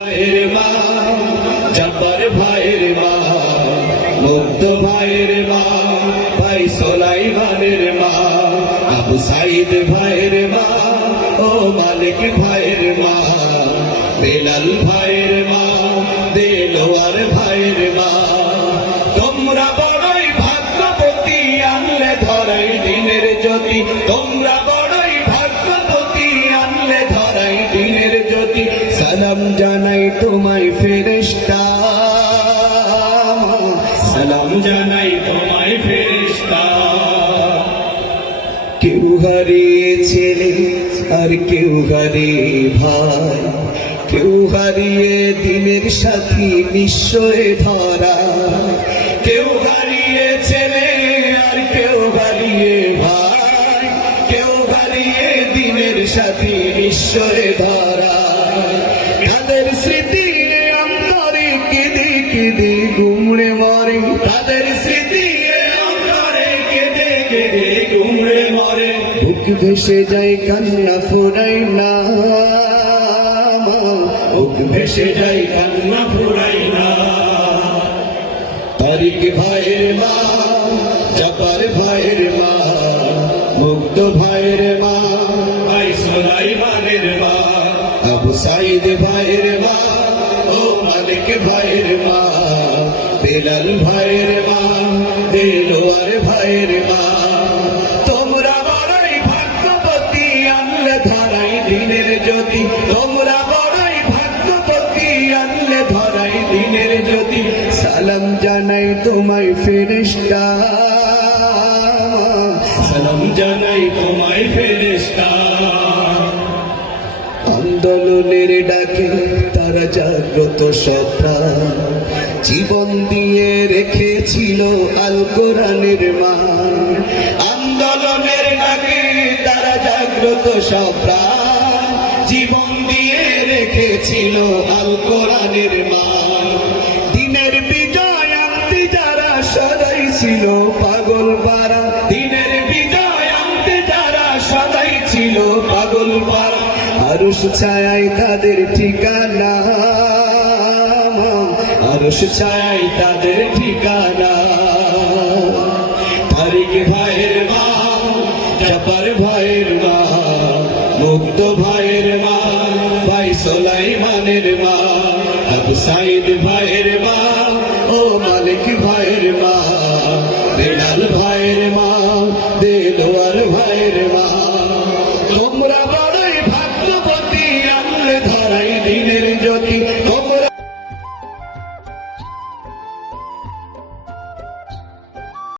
ভাইয়ের মা জব্বার ভাইয়ের মা মুক্ত ভাইয়ের মা, ভাই সোলাইমানের মা, আবু সাইদ ভাইয়ের মা, ও মালিক ভাইয়ের মা, বেলাল ভাইয়ের মা, দেলোয়ার ভাইয়ের মা। তোমরা বড়ই ভাগ্যবতী, আনলে ধরাই দিনের জ্যোতি। তোমরা সালাম জানাই তোমায় ফেরেশতা। সালাম জানাই তোমায় ফেরেশতা। কেউ হারিয়ে ছেলে আর কেউ হারিয়ে ভাই। কেউ হারিয়ে দিনের সাথী নিশ্চয় ধরা। কেউ হারিয়ে ছেলে আর কেউ হারিয়ে ভাই। কেউ হারিয়ে দিনের সাথী নিশ্চয় তাদের স্মৃতি অন্তরে কেঁদে কেঁদে গুমড়ে মরে। বুক ভেসে যায় কান্না ফোরাই না বুক ভেসে যায় কান্না ফোরাই না তারিক ভাইয়ের মা জাপার ভাইয়ের মা মুক্ত ভাইয়ের মা ভাই সোলাইমানের মা আবু সাইদ ভাইয়ের মা ও মালিক ভাইয়ের মা। বেলাল ভাইয়ের মা দেলোয়ার ভাইয়ের মা। তোমরা বড়ই ভাগ্যবতী, আনলে ধরাই দিনের জ্যোতি। তোমরা বড়ই ভাগ্যবতী, আনলে ধরাই দিনের জ্যোতি। সালাম জানাই তোমায় ফেরেশতা। সালাম জানাই তোমায় ফেরেশতা। আন্দোলনের ডাকে তারা জাগ্রত সত্তা জীবন দিয়ে রেখেছিল আল কোরআনের মান। আন্দোলনের ডাকে তারা জাগ্রত সত্তা জীবন দিয়ে রেখেছিল আল কোরআনের মান। দিনের বিজয় আনতে যারা সদাই ছিল পাগল পারা দিনের বিজয় আনতে যারা সদাই ছিল পাগল পারা আরশ ছায় তাদের ঠিকানা। আরশ ছায় তাদের ঠিকানা। তারিক ভাইয়ের মা ভাইয়ের মা, মুক্ত ভাইয়ের মা, ভাই সোলাইমানের মা সাইদ ভাইয়ের মা, ও মালিক ভাইয়ের